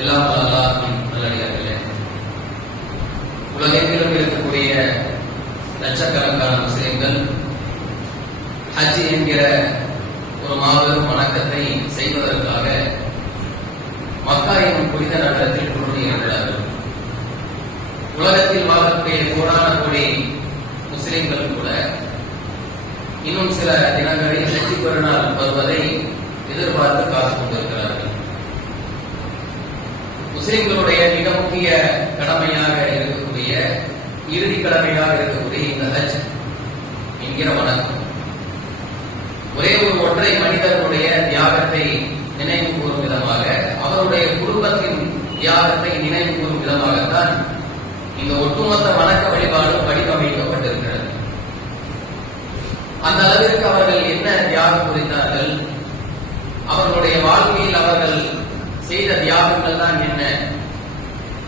எல்லாம் அல்லாஹ்வின் நல்லடியார்களே, உலகெங்கிலும் இருக்கக்கூடிய லட்சக்கணக்கான முஸ்லிம்கள் ஹஜ் என்கிற ஒரு மாபெரும் வணக்கத்தை செய்வதற்காக மக்கா என்னும் புனித நகரத்தில் குழுமியிருக்கிறார்கள். உலகத்தில் வாழக்கூடிய கோடான கோடி முஸ்லிம்கள் கூட இன்னும் சில தினங்களில் ஹஜ் பெருநாள் வருவதை எதிர்பார்த்து காத்துக் கொண்டிருக்கிறார்கள். முஸ்லிம்களுடைய மிக முக்கிய கடமையாக இருக்கக்கூடிய இறுதி கடமையாக இருக்கக்கூடிய இந்த ஹஜ் என்கிற வணக்கம் ஒரே ஒரு ஒற்றை மனிதனுடைய தியாகத்தை நினைவு கூறும் விதமாக, அவருடைய குடும்பத்தின் தியாகத்தை நினைவு கூறும் விதமாகத்தான் இந்த ஒட்டுமொத்த வணக்க வழிபாடு வடிவமைக்கப்பட்டிருக்கிறது. அந்த அளவிற்கு அவர்கள் என்ன தியாகம் புரிந்தார்கள், அவர்களுடைய வாழ்க்கையில் அவர்கள் செய்த தியாகங்கள் தான் என்ன,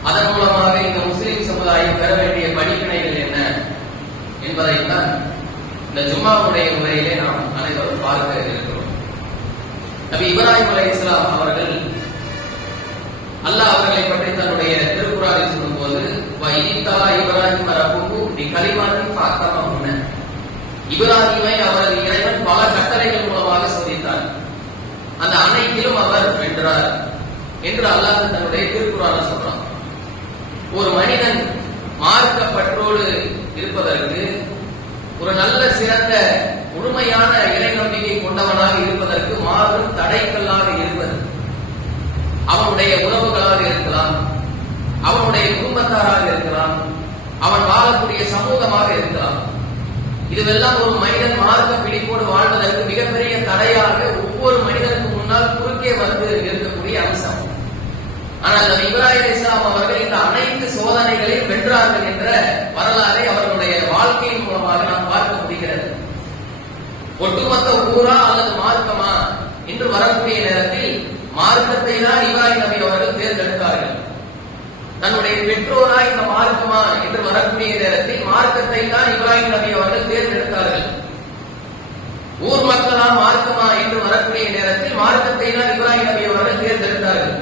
அதன் மூலமாக இந்த முஸ்லிம் சமுதாயம் பெற வேண்டிய படிப்பினைகள் என்ன என்பதைத்தான் இந்த ஜும்மாவுடைய முறையிலே நாம் அனைவரும் பார்க்க இருக்கிறோம். நபி இப்ராஹிம் அலைஹிஸ்ஸலாம் அவர்கள் அல்லாஹ் அவர்களை பற்றி தன்னுடைய திருக்குர்ஆனில் சொல்லும்போது வஇதா இப்ராஹிம் ரப்புஹு பிகலிமாத்தின் ஃபஅத்தமஹுன்ன, இப்ராஹிமை அவரது இறைவன் பல கட்டளைகள் மூலமாக சோதித்தார், அந்த அனைத்திலும் அவர் வென்றார் என்று அல்லாஹ் தன்னுடைய திருக்குர்ஆனில் சொல்றான். ஒரு மனிதன் மார்க்கப்பற்றோடு இருப்பதற்கு, ஒரு நல்ல சிறந்த முழுமையான இறை நம்பிக்கை கொண்டவனாக இருப்பதற்கு மாறும் தடைக்கல்லாக இருப்பது அவனுடைய உறவுகளாக இருக்கலாம், அவனுடைய குடும்பத்தாராக இருக்கலாம், அவன் வாழக்கூடிய சமூகமாக இருக்கலாம். இதுவெல்லாம் ஒரு மனிதன் மார்க்க பிடிப்போடு வாழ்வதற்கு மிகப்பெரிய தடையாக ஒவ்வொரு மனிதனுக்கு முன்னால் குறுக்கே வந்து இருக்கக்கூடிய அம்சம். ஆனால் நபி இப்ராஹிம் அலைஹிஸ்ஸலாம் அவர்கள் இந்த அனைத்து சோதனைகளையும் வென்றார்கள் என்ற வரலாறை அவர்களுடைய வாழ்க்கையின் மூலமாக நாம் பார்க்க முடிகிறது. ஒட்டுமொத்த ஊரா அல்லது மார்க்கமா என்று வரக்கூடிய நேரத்தில் மார்க்கத்தை தான் இப்ராஹிம் நபி அவர்கள் தேர்ந்தெடுத்தார்கள். தன்னுடைய பெற்றோரா இந்த மார்க்கமா என்று வரக்கூடிய நேரத்தில் மார்க்கத்தை தான் இப்ராஹிம் நபி அவர்கள் தேர்ந்தெடுத்தார்கள். ஊர் மக்களா மார்க்கமா என்று வரக்கூடிய நேரத்தில் மார்க்கத்தை தான் இப்ராஹிம் நபி அவர்கள் தேர்ந்தெடுத்தார்கள்.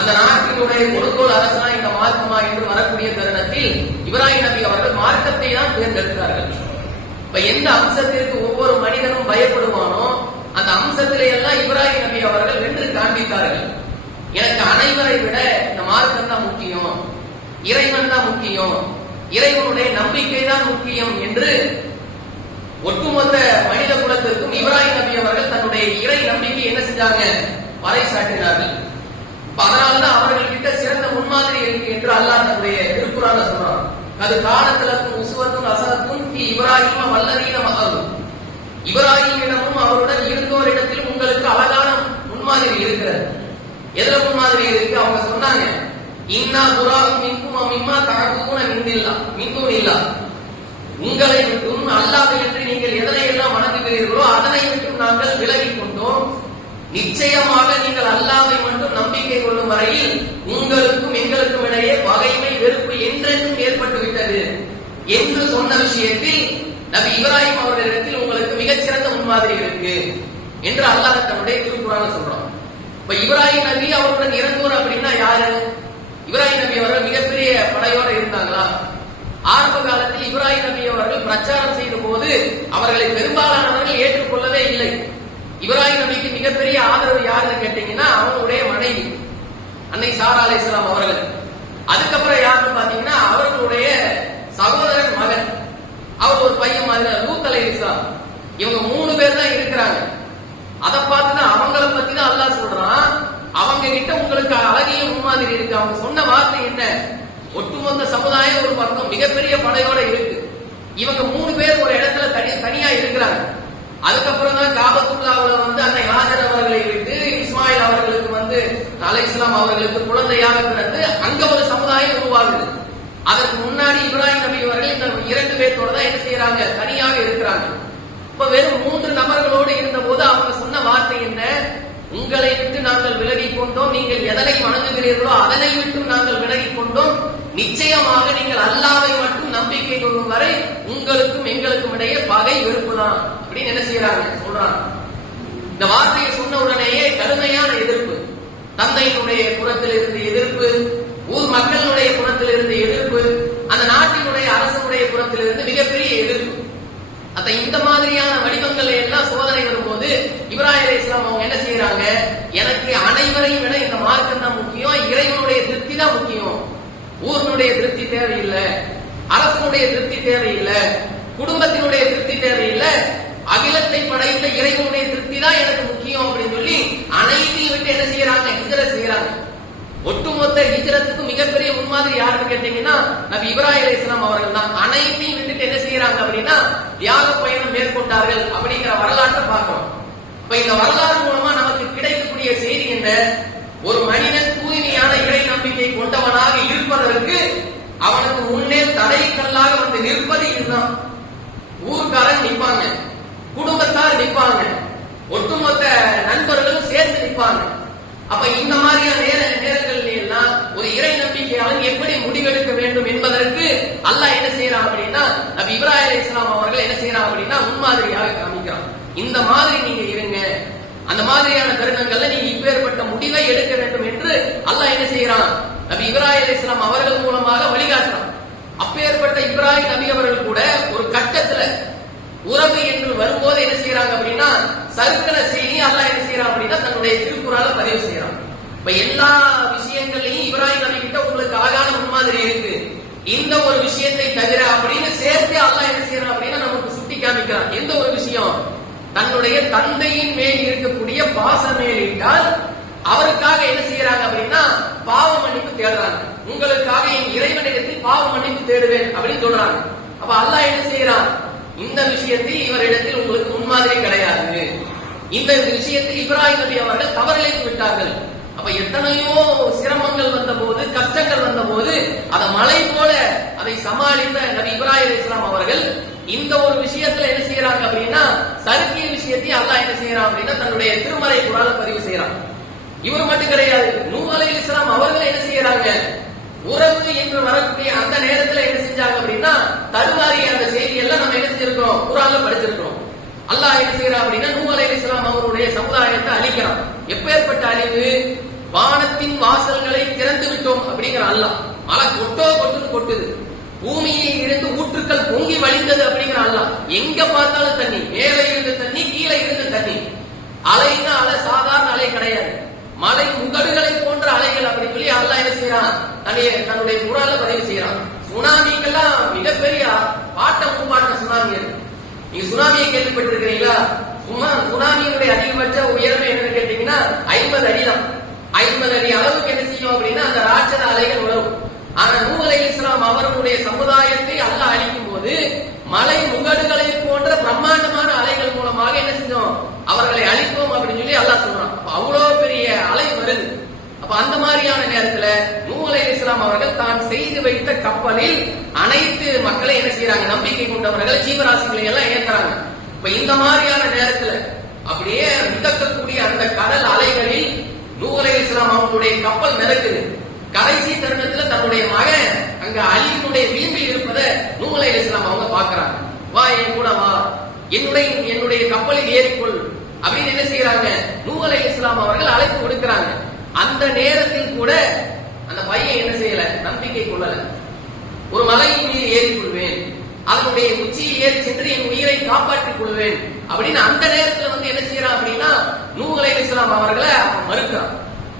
அந்த நாட்டினுடைய கொடுங்கோல் அரசனா இந்த மார்க்கமா என்று வரக்கூடிய தருணத்தில் இப்ராஹிம் நபி அவர்கள் மார்க்கத்தை தான் தேர்ந்தெடுத்தார்கள். இப்ப எந்த அம்சத்திற்கு ஒவ்வொரு மனிதனும் பயப்படுவானோ அந்த அம்சத்திலே எல்லாம் இப்ராஹிம் நபி அவர்கள் வென்று காண்பித்தார்கள். எனக்கு அனைவரை விட இந்த மார்க்கம் தான் முக்கியம், இறைவன் தான் முக்கியம், இறைவனுடைய நம்பிக்கை தான் முக்கியம் என்று ஒட்டுமொத்த மனித குலத்திற்கும் இப்ராஹிம் நபி அவர்கள் தன்னுடைய இறை நம்பிக்கை என்ன செஞ்சாங்க, பறைசாற்றினார்கள். அதனால்தான் அவர்கள் கிட்ட சிறந்த முன்மாதிரி இருக்கு என்று அல்லாஹ் தன்னுடைய திருக்குர்ஆன்ல சொல்றான். அது காலத்துலக்கும் உஸ்வத்துன் ஹஸனத்துன் ஃபீ இப்ராஹீம வல்லதீன மஅஹு, இப்ராஹிமிடமும் அவருடன் இருந்தோரிடத்தில் உங்களுக்கு அழகான முன்மாதிரி இருக்கிறது. எதுல முன்மாதிரி இருக்கு? அவங்க சொன்னாங்க, இன்னா துராஹு மின்கும் வ மிம்மா தஅபுதுன மின் தூனில்லாஹ், உங்களை விட்டும் அல்லாஹ்வை என்று நீங்கள் எதனை எல்லாம் வணங்குகிறீர்களோ அதனை விட்டும் நாங்கள் விலகிக் கொண்டோம். நிச்சயமாக நீங்கள் அல்லாஹ்வை மட்டும் நம்பிக்கை கொள்ளும் வரையில் உங்களுக்கும் எங்களுக்கும் இடையே பகைமை வெறுப்பு என்றென்றும் ஏற்பட்டு விட்டது என்று சொன்ன விஷயத்தில் நபி இப்ராஹிம் அவர்களிடத்தில் உங்களுக்கு மிகச்சிறந்த முன்மாதிரி இருக்கு என்று அல்லாஹ் தன்னுடைய திருக்குர்ஆன்ல சொல்றான். இப்ப இப்ராஹிம் நபி அவருடன் இறந்தோர் அப்படின்னா யாரு? இப்ராஹிம் நபி அவர்கள் மிகப்பெரிய படையோட இருந்தாங்களா? ஆரம்ப காலத்தில் இப்ராஹிம் நபி அவர்கள் பிரச்சாரம் செய்த போது அவர்களை பெரும்பாலானவர்கள் ஏற்றுக்கொள்ளவே இல்லை. இப்ராஹிம் நபிக்கு மிகப்பெரிய ஆதரவு யாருன்னு கேட்டீங்கன்னா அவங்களுடைய மனைவி அன்னை சாரா அலைஹிஸ்ஸலாம் அவர்கள். அதுக்கப்புறம் யாருன்னு பாத்தீங்கன்னா அவர்களுடைய சகோதரன் மகன், அவர் ஒரு பையன் மாதிரி லூத் அலைஹிஸ்ஸலாம். இவங்க 3 பேர் தான் இருக்கிறாங்க. அதை பார்த்துதான் அவங்கள பத்தி தான் அல்லாஹ் சொல்றான், அவங்க கிட்ட உங்களுக்கு அழகிய முன்மாதிரி இருக்கு. அவங்க சொன்ன வார்த்தை என்ன? ஒட்டுமொத்த சமுதாயம் ஒரு பக்கம் மிகப்பெரிய படையோட இருக்கு, இவங்க 3 பேர் ஒரு இடத்துல தனியா இருக்கிறாங்க. அதுக்கப்புறம் தான் காபத்துல்லாஹ்வுல வந்து அன்னை ஹாஜர் அவர்களை விட்டு இஸ்மாயில் அவர்களுக்கு வந்து அலைஹிஸ்ஸலாம் அவர்களுக்கு குழந்தையாக பிறந்து அங்க ஒரு சமுதாயம் உருவாகுது. அதற்கு முன்னாடி இப்ராஹிம் நபி அவர்கள் இந்த 2 பேரோட தான் என்ன செய்யறாங்க, தனியாக இருக்கிறாங்க. இப்ப வெறும் 3 நபர்களோடு இருந்த போது அவங்க சொன்ன வார்த்தை என்ன? உங்களை விட்டு நாங்கள் விலகிக் கொண்டோம், நீங்கள் எதனை வணங்குகிறீர்களோ அதனை விட்டு நாங்கள் விலகிக் கொண்டோம், நிச்சயமாக நீங்கள் அல்லாஹ்வை மட்டும் நம்பிக்கை கொள்ளும் வரை உங்களுக்கும் எங்களுக்கும் இடையே பகை வெறுப்பு தான் அப்படின்னு என்ன செய்யறாங்க, சொல்றாங்க. இந்த வார்த்தையை சொன்ன உடனேயே கடுமையான எதிர்ப்பு. தந்தையினுடைய புறத்தில் இருந்து எதிர்ப்பு, ஊர் மக்களுடைய புறத்தில் இருந்து எதிர்ப்பு, அந்த நாட்டினுடைய அரசனுடைய புறத்தில் இருந்து மிகப்பெரிய எதிர்ப்பு. அத இந்த மாதிரியான வடிவங்கள் எல்லாம் சோதனை வரும்போது இப்ராஹிம் அலைஹிஸ்ஸலாம் அவங்க என்ன செய்யறாங்க, எனக்கு அனைவரையும் விட இந்த மார்க்கம் தான் முக்கியம், இறைவனுடைய திருப்தி தான் முக்கியம், ஊரினுடைய திருப்தி தேவையில்லை, அரசனுடைய திருப்தி தேவையில்லை, குடும்பத்தினுடைய திருப்தி தேவையில்லை, அகிலத்தை படைத்த இறைவனுடைய திருப்தி தான் எனக்கு முக்கியம் அப்படின்னு சொல்லி அனைத்தையும் விட்டு என்ன செய்யறாங்க, ஹிஜ்ரத் செய்யறாங்க. ஒட்டுமொத்த ஹிஜ்ரத்துக்கு மிகப்பெரிய முன்மாதிரி யாருன்னு கேட்டீங்கன்னா நபி இப்ராஹிம் அலைஹிஸ்ஸலாம் அவர்கள் தான். அனைத்தையும் விட்டுட்டு என்ன செய்யறாங்க அப்படின்னா தியாக பயணம் மேற்கொண்டார்கள் அப்படிங்கிற வரலாற்றை பார்க்கிறோம். இப்ப இந்த வரலாறு மூலமா நமக்கு கிடைக்கக்கூடிய செய்தி என்ன, ஒரு மனிதன் தூய்மையான இறை நம்பிக்கை கொண்டவனாக இருப்பதற்கு அவனுக்கு முன்னே தடைக்கல்லாக வந்து நிற்பது இதுதான். ஊர்க்காரன் நிற்பாங்க, குடும்பத்தார் நிற்பாங்க, ஒட்டுமொத்த நண்பர்களும் சேர்ந்து நிற்பாங்க. அப்ப இந்த மாதிரியான நேரங்களில் எல்லாம் ஒரு இறை நம்பிக்கையாளன் எப்படி முடிவெடுக்க வேண்டும் என்பதற்கு அல்லாஹ் என்ன செய்யறான் அப்படின்னா நபி இப்ராஹிம் அலைஹிஸ்ஸலாம் அவர்கள் என்ன செய்யறான் அப்படின்னா முன்மாதிரியாக காமிக்கிறான். இந்த மாதிரி நீங்க இருங்க, அந்த மாதிரியான தருணங்கள்ல நீங்க இப்பேற்பட்ட முடிவை எடுக்க வேண்டும் என்று அல்லாஹ் என்ன செய்யறான், நபி இப்ராஹிம் அலைஹிஸ்ஸலாம் அவர்கள் மூலமாக வழிகாட்டுறான். அப்பேற்பட்ட இப்ராஹிம் நபி அவர்கள் கூட ஒரு கட்டத்துல உறவு என்று வரும்போது என்ன செய்யறாங்க அப்படின்னா சருக்கல செய்தி அல்லாஹ் என்ன செய்யறான் அப்படின்னா தன்னுடைய திருக்குறால பதிவு செய்யறான். இப்ப எல்லா விஷயங்களையும் இப்ராஹிம் நபி கிட்ட உங்களுக்கு அழகான முன்மாதிரி இருக்கு, இந்த ஒரு விஷயத்தை தவிர அப்படின்னு சேர்த்து அல்லாஹ் என்ன செய்யறான் அப்படின்னா நமக்கு சுட்டி காமிக்கிறான். எந்த ஒரு விஷயம், தன்னுடைய தந்தையின் மேல் இருக்கக்கூடிய பாசம் மேலிட்டால் அவருக்காக என்ன செய்யறாங்க அப்படின்னா பாவ மன்னிப்பு தேடுறாங்க. உங்களுக்காக என் இறைவனிடத்தில் பாவ மன்னிப்பு தேடுவேன் அப்படின்னு சொல்றாங்க. அப்ப அல்லாஹ் என்ன செய்யறான், இந்த விஷயத்தில் இவரிடத்தில் உங்களுக்கு முன்மாதிரி கிடையாது, இந்த விஷயத்தில் இப்ராஹிம் நபி அவர்கள் தவறிழைத்து விட்டார்கள். அப்ப எத்தனையோ சிரமங்கள் வந்த போது, கஷ்டங்கள் வந்த போது அதை மலை போல அதை சமாளித்த நபி இப்ராஹிம் அலைஹிஸ்ஸலாம் அவர்கள் இந்த ஒரு விஷயத்துல என்ன செய்யறாங்க அப்படின்னா சறுக்கிய விஷயத்தை அல்லாஹ் என்ன செய்யறான் அப்படின்னா தன்னுடைய திருமறை குர்ஆன்ல பதிவு செய்யறான். இவர் மட்டும் கிடையாது, நூஹ் அலைஹிஸ்ஸலாம் அவர்கள் என்ன செய்யறாங்க, உறவு என்று வரக்கூடிய அந்த நேரத்துல என்ன செஞ்சாங்க அப்படின்னா தடுமாறிய அந்த செய்தி எல்லாம் நம்ம என்ன செஞ்சிருக்கிறோம், குர்ஆன்ல படிச்சிருக்கிறோம். அல்லாஹ் என்ன செய்யறான் அப்படின்னா நூஹ் அலைஹிஸ்ஸலாம் அவருடைய சமுதாயத்தை அழிக்கிறான். எப்பேற்பட்ட அழிவு, வானத்தின் வாசல்களை திறந்து விட்டோம் அப்படிங்கிற அல்லாஹ், மழை கொட்டுது, பூமியில் இருந்து ஊற்றுக்கள் பொங்கி வழிந்தது அப்படிங்கிற அல்லாஹ், எங்க பார்த்தாலும் தண்ணி, மேலே இருந்த தண்ணி, கீழே இருந்த தண்ணி, அலைன்னா அலை சாதாரண அலை கிடையாது, மலை முகடுகளை போன்ற அலைகள் அப்படின்னு சொல்லி அல்லாஹ் என்ன செய்யறான் தன்னுடைய குர்ஆன்ல பதிவு செய்யறான். சுனாமிக்கெல்லாம் மிகப்பெரிய பாட்ட சுனாமி இருக்கு. நீங்க சுனாமியை கேள்விப்பட்டிருக்கிறீங்களா? சுனாமியினுடைய அதிகபட்ச உயரமே என்னன்னு கேட்டீங்கன்னா 50 அடி தான். 50 அடி அளவுக்கு என்ன செய்யும் அப்படின்னா அந்த ராட்சத அலைகள் வரும். ஆனா நூஹ் அலைஹிஸ்ஸலாம் அவர்களுடைய சமுதாயத்தை அல்லாஹ் அழிக்கும் போது மலை முகடுகளை போன்ற பிரம்மாண்டமான அலைகள் மூலமாக என்ன செஞ்சோம், அவர்களை அழிப்போம் அப்படின்னு சொல்லி அல்லாஹ் சொல்றான். அவ்வளவு பெரிய அலை வருது. அப்ப அந்த மாதிரியான நேரத்துல நூஹ் அலைஹிஸ்ஸலாம் அவர்கள் தான் செய்து வைத்த கப்பலில் அனைத்து மக்களை என்ன செய்யறாங்க, நம்பிக்கை கொண்டவர்கள் ஜீவராசிகளை எல்லாம் ஏற்றாங்க. இப்ப இந்த மாதிரியான நேரத்துல அப்படியே மிதக்கக்கூடிய அந்த கடல் அலைகளில் நூஹ் அலைஹிஸ்ஸலாம் அவங்களுடைய கப்பல் மிதக்குது. கடைசி தருணத்துல தன்னுடைய மகன் அங்க அழிவினுடைய விளிம்பில் இருப்பதை நூஹ் அலைஹிஸ்ஸலாம் அவங்க பாக்குறாங்க. வா என் கூட வா, என்னுடைய கப்பலில் ஏறிக்கொள் அப்படின்னு என்ன செய்யறாங்க, நூஹ் அலைஹிஸ்ஸலாம் அவர்கள் அழைப்பு கொடுக்கிறாங்க. அந்த நேரத்தில் கூட அந்த பையன் என்ன செய்யல, நம்பிக்கை கொள்ளல. ஒரு மலையின் மீது ஏறிக்கொள்வேன், அதனுடைய உச்சியில் ஏறி சென்று என் உயிரை காப்பாற்றிக் கொள்வேன் அப்படின்னு அந்த நேரத்துல வந்து என்ன செய்யறான் அப்படின்னா நூஹ் அலைஹிஸ்ஸலாம் அவர்களை மறுக்கிறான்.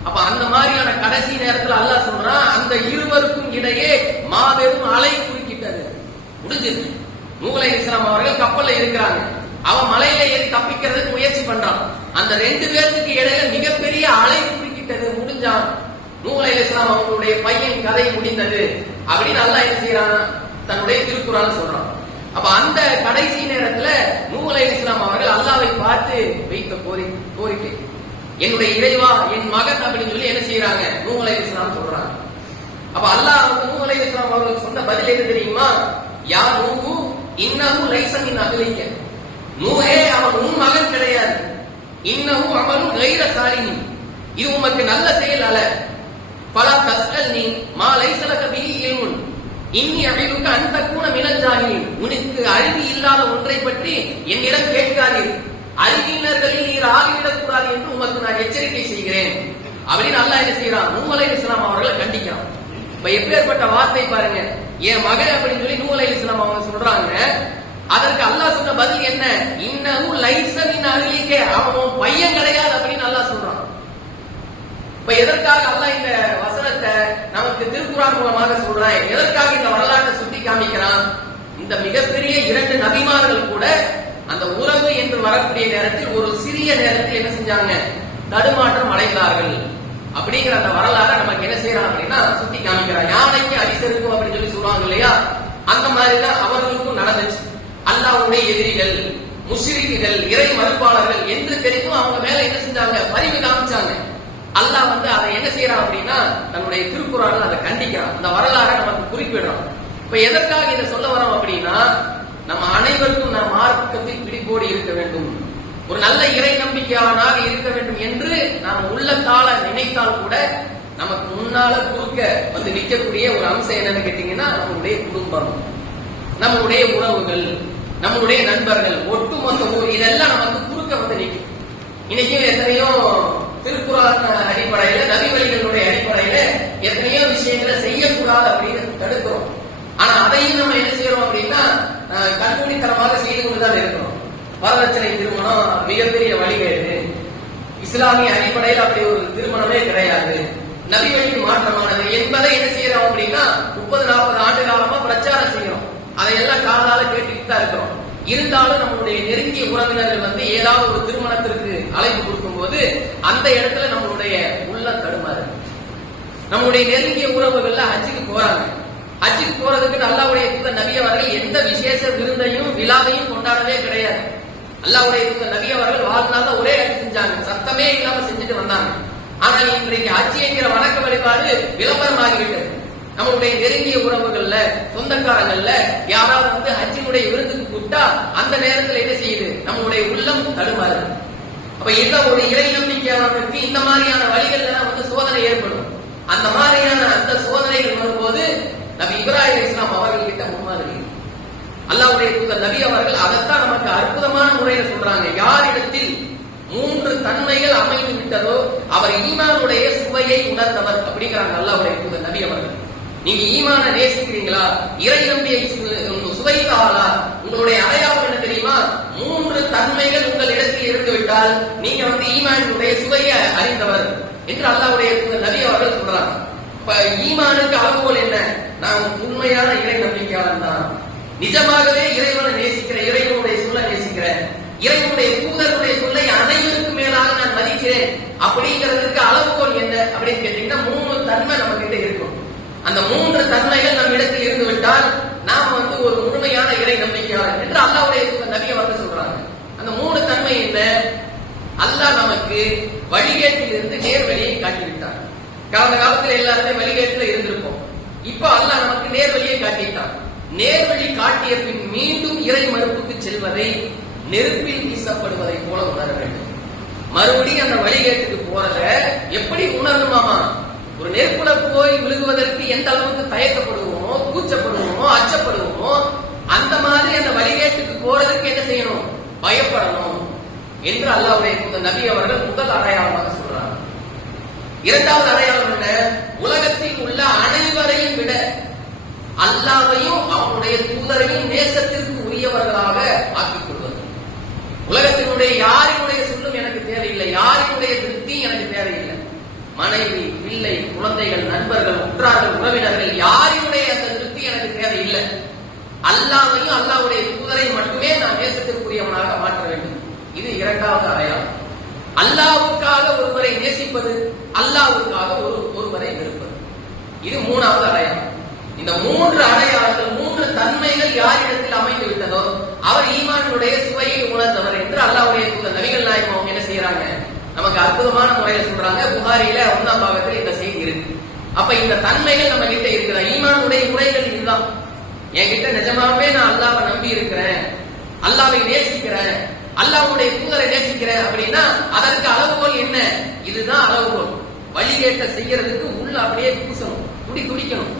அப்ப அந்த மாதிரியான கடைசி நேரத்துல அல்லாஹ் சொல்றான், அந்த இருவருக்கும் இடையே மாபெரும் அலை குறுக்கிட்டது, முடிஞ்சிருச்சு. நூஹ் அலைஹிஸ்ஸலாம் அவர்கள் கப்பல்ல இருக்கிறாங்க, அவன் மலையில ஏறி தப்பிக்கிறதுக்கு முயற்சி பண்றான். அந்த 2 பேருக்கு இடையில மிகப்பெரிய அலை குறுக்கிட்டது, முடிஞ்சான். நூஹ் அலைஹிஸ்ஸலாம் அவங்களுடைய பையன் கதை முடிந்தது அப்படின்னு அல்லாஹ் என்ன செய்யறான், தன்னுடைய திருக்குறான்ல சொல்றான். அப்ப அந்த கடைசி நேரத்துல நூஹ் அலைஹிஸ்ஸலாம் அவர்கள் அல்லாஹ்வை பார்த்து வைத்த கோரிக்கை, என்னுடைய இறைவா என் மகன் அப்படின்னு சொல்லி என்ன செய்யறாங்க, நூஹ் அலைஹிஸ்ஸலாம் சொல்றாங்க. அப்ப அல்லாஹ் வந்து நூஹ் அலைஹிஸ்ஸலாம் அவர்கள் சொன்ன பதில் என்ன தெரியுமா, யா நூஹு இன்னஹு லைஸ மின் அஹ்லிக, நூஹே அவன் உன் மகன் கிடையாது, இன்னஹு அமலு கைர சாலிஹின், இது உமக்கு நல்ல செயல் அல்ல, பலா தஸ்அல்னி மா லைஸ லக பிஹி இல்முன் இன்னி அஇதுக அன் தகூன மினல் ஜாஹிலீன், உனக்கு அறிவு இல்லாத ஒன்றை பற்றி என்னிடம் கேட்காதீர், அறிவியினர்களில் நீர் ஆகிவிடக் கூடாது என்று உமக்கு நான் எச்சரிக்கை செய்கிறேன் அப்படின்னு அல்லாஹ் என்ன செய்யறான்? நூஹ் அலைஹிஸ்ஸலாம் அவர்களை கண்டிக்கிறான். இப்ப எப்பேற்பட்ட வார்த்தை பாருங்க, என் மகன் அப்படின்னு சொல்லி நூஹ் அலைஹிஸ்ஸலாம் அவங்க சொல்றாங்க. அதற்கு அல்லாஹ் சொன்ன பதில் என்ன? இன்னஹு லைஸ மின் அஹ்லிக, அவன் பையன் கிடையாது அப்படின்னு அல்லாஹ் சொல்றான். இப்ப எதற்காக அல்லாஹ் இந்த வசனத்தை நமக்கு திருக்குர்ஆன் மூலமாக சொல்றான்? எதற்காக இந்த வரலாற்றை சுட்டி காமிக்கிறான்? இந்த மிகப்பெரிய 2 நபிமார்கள் கூட அந்த உறவு என்று வரக்கூடிய நேரத்தில் ஒரு சிறிய நேரத்தில் என்ன செஞ்சாங்க? தடுமாற்றம் அடைந்தார்கள். அப்படிங்கிற அந்த வரலாறை நமக்கு என்ன செய்யறான் அப்படின்னா சுட்டி காமிக்கிறான். யானைக்கு அடிசருக்கும் அப்படின்னு சொல்லி சொல்லுவாங்க இல்லையா? அந்த மாதிரிதான் அவர்களுக்கும் நடந்துச்சு. அல்லாஹ்வுடைய எதிரிகள், முஷ்ரிக்குகள், இறை மறுப்பாளர்கள் என்று தெரிந்தும் அவங்க மேல என்ன செஞ்சாங்க? பரிவு காமிச்சாங்க. அல்லாஹ் அதை என்ன செய்யறான் அப்படின்னா தன்னுடைய திருக்குர்ஆன்ல அதை கண்டிக்கிறான். அந்த வரலாறை நமக்கு குறிப்பிடுறான். இப்ப எதற்காக இதை சொல்ல வரோம் அப்படின்னா, நம்ம அனைவருக்கும் நம் மார்க்கத்தில் பிடிப்போடு இருக்க வேண்டும், ஒரு நல்ல இறை நம்பிக்கையாளனாக இருக்க வேண்டும் என்று நாம் உள்ளத்தால நினைத்தால் கூட நமக்கு முன்னால குறுக்க நிற்கக்கூடிய ஒரு அம்சம் என்னன்னு கேட்டீங்கன்னா, நம்முடைய குடும்பம், நம்முடைய உறவுகள், நம்முடைய நண்பர்கள், ஒட்டுமொத்த ஊர், இதெல்லாம் நமக்கு குறுக்க நிற்கும். இன்னைக்கு எத்தனையோ திருக்குர்ஆன் அடிப்படையில, நபி வழிகளுடைய அடிப்படையில எத்தனையோ விஷயங்களை செய்யக்கூடாது அப்படின்னு தடுக்கிறோம். ஆனா அதையும் நம்ம என்ன செய்யறோம் அப்படின்னா கண்மூடித்தனமாக செய்து கொண்டுதான் இருக்கிறோம். வரதட்சணை திருமணம் மிகப்பெரிய வழிகேடு, இஸ்லாமிய அடிப்படையில் அப்படி ஒரு திருமணமே கிடையாது, நபி வழிக்கு மாற்றமானது என்பதை என்ன செய்யறோம் அப்படின்னா 30-40 ஆண்டு காலமா பிரச்சாரம் செய்யறோம். அதையெல்லாம் காதால கேட்டுக்கிட்டு தான் இருக்கிறோம். இருந்தாலும் நம்மளுடைய நெருங்கிய உறவினர்கள் ஏதாவது ஒரு திருமணத்திற்கு அழைப்பு கொடுக்கும் போது அந்த இடத்துல நம்மளுடைய உள்ள தடுமாறு. நம்மளுடைய நெருங்கிய உறவுகள்ல ஹஜ்ஜுக்கு போறாங்க. ஹஜ்ஜுக்கு போறதுக்கு அல்லாஹ்வுடைய தூதர் நபி அவர்கள் எந்த விசேஷ விருந்தையும் விழாவையும் கொண்டாடவே கிடையாது. அல்லாஹ்வுடைய தூதர் நபி அவர்கள் வாழ்நாள்ல ஒரே ஹஜ் செஞ்சாங்க, சத்தமே இல்லாம செஞ்சுட்டு வந்தாங்க. ஆனால் இன்றைக்கு ஹஜ் என்கிற வணக்க வழிபாடு விளம்பரமாகிவிட்டது. நம்மளுடைய நெருங்கிய உறவுகள்ல, சொந்தக்காரங்கள்ல யாராவது ஹஜ்ஜினுடைய விருந்துக்கு கூப்பிட்டா அந்த நேரத்தில் என்ன செய்யுது? நம்மளுடைய உள்ளம் தடுமாறு. அப்ப இந்த ஒரு இறை நம்பிக்கையாளருக்கு இந்த மாதிரியான வழிகள்ல சோதனை ஏற்படும். அந்த மாதிரியான அந்த சோதனைகள் வரும்போது நபி இப்ராஹிம் அலைஹிஸ்ஸலாம் அவர்கள் கிட்ட முன்மாதிரி அல்லாஹ்வுடைய தூதர் நபி அவர்கள் அதைத்தான் நமக்கு அற்புதமான முறையில சொல்றாங்க. யாரிடத்தில் 3 தன்மைகள் அமைந்து விட்டதோ அவர் ஈமானுடைய சுவையை உணர்ந்தவர் அப்படிங்கிறாங்க அல்லாஹ்வுடைய தூதர் நபி அவர்கள். நீங்க ஈமான நேசிக்கிறீங்களா? இறை நம்பியை சுவைத்தாளா? உங்களுடைய அடையாளம் என்ன தெரியுமா? 3 தன்மைகள் உங்கள் இடத்தில் இருந்து விட்டால் நீங்க ஈமானுடைய சுவையை அறிந்தவர் என்று அல்லாஹ்வுடைய தூதர் நபி அவர்கள் சொல்றாங்க. இப்ப ஈமானுக்கு அளவுகோல் என்ன? நான் உண்மையான இறை நம்பிக்கையாளன் தான், நிஜமாகவே இறைவனை நேசிக்கிறேன், இறைவனுடைய சொல்லை நேசிக்கிறேன், இறைவனுடைய தூதருடைய சொல்லை அனைவருக்கும் மேலாக நான் மதிக்கிறேன் அப்படிங்கிறதுக்கு அளவுகோல் என்ன அப்படின்னு கேட்டீங்கன்னா 3 தன்மை நம்ம கிட்ட இருக்கும். அந்த 3 தன்மைகள் நம் இடத்தில் இருந்து விட்டால் நாம ஒரு முழுமையான இறை நம்பிக்கையாளர் என்று அல்லாஹ்வுடைய தூதர் நபி அவர்கள் சொல்றாங்க. அந்த 3 தன்மை என்ன? அல்லாஹ் நமக்கு வழிகேட்டில் இருந்து நேர் வழியை காட்டிவிட்டார். கடந்த காலத்தில் எல்லாருமே வழிகேட்டில் இருந்திருப்போம். இப்ப அல்லாஹ் நமக்கு நேர் வழியை காட்டிட்டான். நேர் வழி காட்டிய பின் மீண்டும் இறை மறுப்புக்கு செல்வதை நெருப்பில் வீசப்படுவதை போல உணர வேண்டும். மறுபடியும் அந்த வழிகேட்டுக்கு போறத எப்படி உணரணுமாமா? ஒரு நெருப்புல போய் விழுகுவதற்கு எந்த அளவுக்கு தயக்கப்படுவோமோ, கூச்சப்படுவோமோ, அச்சப்படுவோமோ, அந்த மாதிரி அந்த வழிகேட்டுக்கு போறதுக்கு என்ன செய்யணும்? பயப்படணும் என்று அல்லாஹ்வுடைய தூதர் நபி அவர்கள் முதல் அடையாளமாக சொல்றாங்க. இரண்டாவது அடையாளம் என்ன? உலகத்தில் உள்ள அனைவரையும் விட அல்லாஹ்வையும் அவனுடைய தூதரையும் நேசத்திற்கு உரியவர்களாக ஆக்கிக் கொள்வது. உலகத்தினுடைய யாரினுடைய சொல்லும் எனக்கு தேவையில்லை, யாரினுடைய திருப்தி எனக்கு தேவையில்லை. மனைவி, பிள்ளை, குழந்தைகள், நண்பர்கள், உற்றார்கள், உறவினர்கள் யாரினுடைய அந்த திருப்தி எனக்கு தேவையில்லை. அல்லாஹ்வையும் அல்லாஹ்வுடைய தூதரை மட்டுமே நான் நேசத்திற்குரியவனாக மாற்ற வேண்டும். இது இரண்டாவது அடையாளம். அல்லாஹ்வுக்காக ஒருவரை நேசிப்பது, அல்லாஹ்வுக்காக ஒருவரை வெறுப்பது. இது 3வது அடையாளம். இந்த 3 அடையாளங்கள், 3 தன்மைகள் யாரிடத்தில் அமைந்து விட்டதோ அவர் ஈமானுடைய சுவையை உணர்ந்தவர் என்று அல்லாஹ்வுடைய தூதர் நபிகள் நாயகம் அவங்க என்ன செய்யறாங்க? நமக்கு அற்புதமான முறையில சொல்றாங்க. புகாரியில 1ஆம் பாகத்தில் இந்த செய்தி இருக்கு. அப்ப இந்த தன்மைகள் நம்ம கிட்ட இருக்கிற ஈமானுடைய முறைகள் இதுதான். என்கிட்ட நிஜமாவே நான் அல்லாஹ்வை நம்பி இருக்கிறேன், அல்லாஹ்வை நேசிக்கிறேன், அல்லாஹ்வுடைய தூதரை நேசிக்கிறேன் அப்படின்னா அதற்கு அளவுகோல் என்ன? இதுதான் அளவுகோல். வழிகேட்ட செய்யறதுக்கு உள்ள அப்படியே பூசணும், துடிக்கணும்.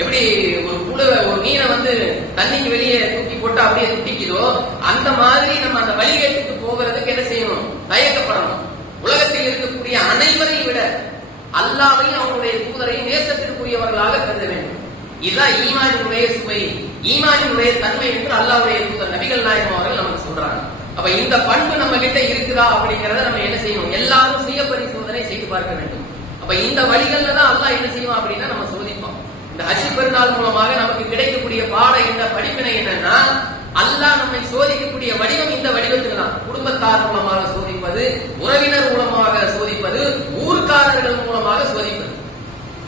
எப்படி ஒரு மீனை தண்ணிக்கு வெளியே தூக்கி போட்டு அப்படியே துடிக்குதோ அந்த மாதிரி நம்ம அந்த வழிகேட்டுக்கு போகிறதுக்கு என்ன செய்யணும்? தயக்கப்படணும். உலகத்தில் இருக்கக்கூடிய அனைவரையும் விட அல்லாஹ்வையும் அவருடைய தூதரையும் நேசத்திற்குரியவர்களாக கருத வேண்டும். இதுதான் ஈமானினுடைய சுவை, ஈமானினுடைய தன்மை என்று அல்லாஹ்வுடைய தூதர் நபிகள் நாயகம் அவர்கள் நமக்கு சொல்றாங்க. அப்ப இந்த பண்பு நம்ம கிட்ட இருக்குதா அப்படிங்கறத நம்ம என்ன செய்யணும்? எல்லாரும் சுய பரிசோதனை செய்து பார்க்க வேண்டும். அப்ப இந்த வழிகள்ல தான் அல்லாஹ் என்ன செய்வான் அப்படின்னா நம்ம சோதிப்போம். இந்த ஹஜ் பெருநாள் மூலமாக நமக்கு கிடைக்கக்கூடிய பாடம் என்ன, படிப்பினை என்னன்னா, அல்லாஹ் நம்மை சோதிக்கக்கூடிய வடிவம் இந்த வடிவத்தில் தான். குடும்பத்தார் மூலமாக சோதிப்பது, உறவினர் மூலமாக சோதிப்பது, ஊர்க்காரர்கள் மூலமாக சோதிப்பது.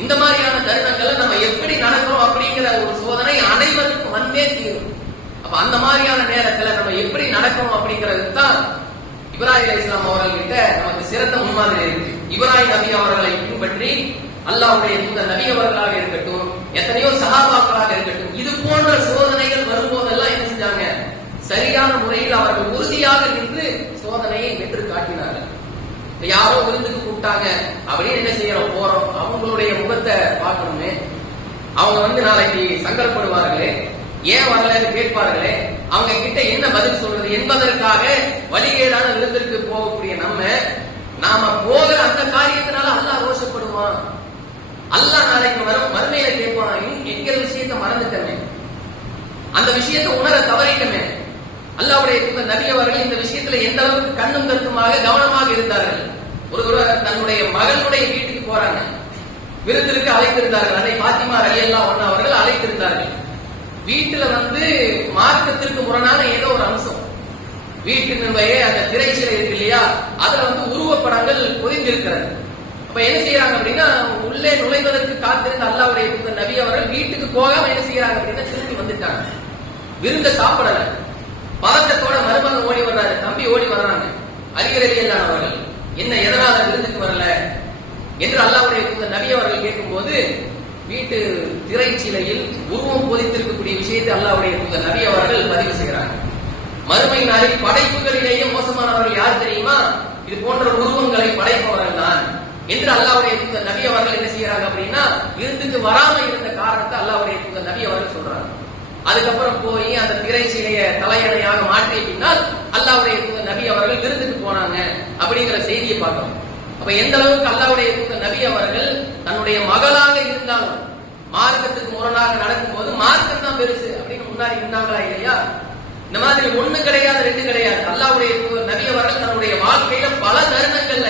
இந்த மாதிரியான தருணங்களை நம்ம எப்படி நடக்கிறோம் அப்படிங்கிற ஒரு சோதனை அனைவருக்கும் வந்தே தீரும். அப்ப அந்த மாதிரியான நேரத்துல நம்ம எப்படி நடக்கணும் அப்படிங்கிறது தான் இப்ராஹிம் அலைஹிஸ்ஸலாம் அவர்கள் கிட்ட நமக்கு சிறந்த முன்மாதிரி இருக்கு. இப்ராஹிம் நபி அவர்களை பின்பற்றி அல்லாஹ்வுடைய தூதர் நபி அவர்களாக இருக்கட்டும், எத்தனையோ சஹாபாக்களாக இருக்கட்டும், இது போன்ற சோதனைகள் வரும்போதெல்லாம் என்ன செஞ்சாங்க? சரியான முறையில் அவர்கள் உறுதியாக நின்று சோதனையை வென்று காட்டினார்கள். யாரோ விருந்துக்கு கூப்பிட்டாங்க அப்படின்னு என்ன செய்யறோம்? போறோம். அவங்களுடைய முகத்தை பார்க்கணுமே, அவங்க நாளைக்கு சங்கடப்படுவார்களே, ஏன் வரலன்னு கேட்பார்களே, அவங்க கிட்ட என்ன பதில் சொல்றது என்பதற்காக வழிகேடான விருந்திற்கு போகக்கூடிய நாம போகிற அந்த காரியத்தினால அல்லாஹ் ரோஷப்படுவான். அல்லாஹ் நாளைக்கு மறுமையில கேட்பான், என்கிற விஷயத்தை மறந்துட்டமே, அந்த விஷயத்தை உணர தவறிட்டமே. அல்லாஹ்வுடைய தூதர் நபி அவர்கள் இந்த விஷயத்துல எந்த அளவுக்கு கண்ணும் கருத்துமாக கவனமாக இருந்தார்கள். ஒரு தன்னுடைய மகனுடைய வீட்டுக்கு போறாங்க, விருந்திற்கு அழைத்திருந்தார்கள். அதை பாத்திமா ரலியல்லாஹு அன்ஹா அவர்கள் அழைத்திருந்தார்கள். வீட்டுல மார்க்கத்திற்கு முரணான ஏதோ ஒரு அம்சம், வீட்டினுடைய அந்த திரைச்சீலை இருக்கு இல்லையா, அதுல உருவப்படங்கள் பொதிந்திருக்கிறது. அப்ப என்ன செய்யறாங்க அப்படின்னா, உள்ளே நுழைவதற்கு காத்திருந்த அல்லாஹ்வுடைய தூதர் நபி அவர்கள் வீட்டுக்கு போகாம என்ன செய்யறாங்க அப்படின்னா திரும்பி வந்துட்டாங்க. விருந்த சாப்பிடல. பதட்டத்தோட மருமகன் ஓடி வர்றாரு, தம்பி ஓடி வர்றாங்க. அலிகரலியல்லாஹு அவர்கள் என்ன எதனால விருந்துக்கு வரல என்று அல்லாஹ்வுடைய தூதர் நபி அவர்கள் கேட்கும்போது, வீட்டு திரைச்சீலையில் உருவம் பொதித்திருக்கக்கூடிய விஷயத்தை அல்லாஹ்வுடைய தூதர் நபி அவர்கள் பதிவு செய்கிறாங்க. மறுமை நாளில் படைப்புகளிலேயே மோசமானவர்கள் யார் தெரியுமா? இது போன்ற உருவங்களை படைப்பவர்கள் தான் என்று அல்லாஹ்வுடைய தூதர் நபி அவர்கள் என்ன செய்யறாங்க அப்படின்னா, விருந்துக்கு வராம இருந்த காரணத்தை அல்லாஹ்வுடைய தூதர் நபி அவர்கள் சொல்றாங்க. அதுக்கப்புறம் போய் அந்த திரைச்சீலைய தலையணையாக மாற்றிய பின்னால் அல்லாஹ்வுடைய தூதர் நபி அவர்கள் விருந்துக்கு போனாங்க அப்படிங்கிற செய்தியை பார்க்கணும். அப்ப எந்த அளவுக்கு அல்லாஹ்வுடைய தூதர் நபி அவர்கள் தன்னுடைய மகளாக இருந்தாலும் மார்க்கத்துக்கு முரணாக நடக்கும்போது மார்க்கம் தான் பெருசு அப்படின்னு முன்னாடி இருந்தாங்களா இல்லையா? இந்த மாதிரி ஒண்ணு கிடையாது, ரெண்டு கிடையாது. அல்லாஹ்வுடைய தூதர் நபி அவர்கள் தன்னுடைய வாழ்க்கையில பல தருணங்கள்ல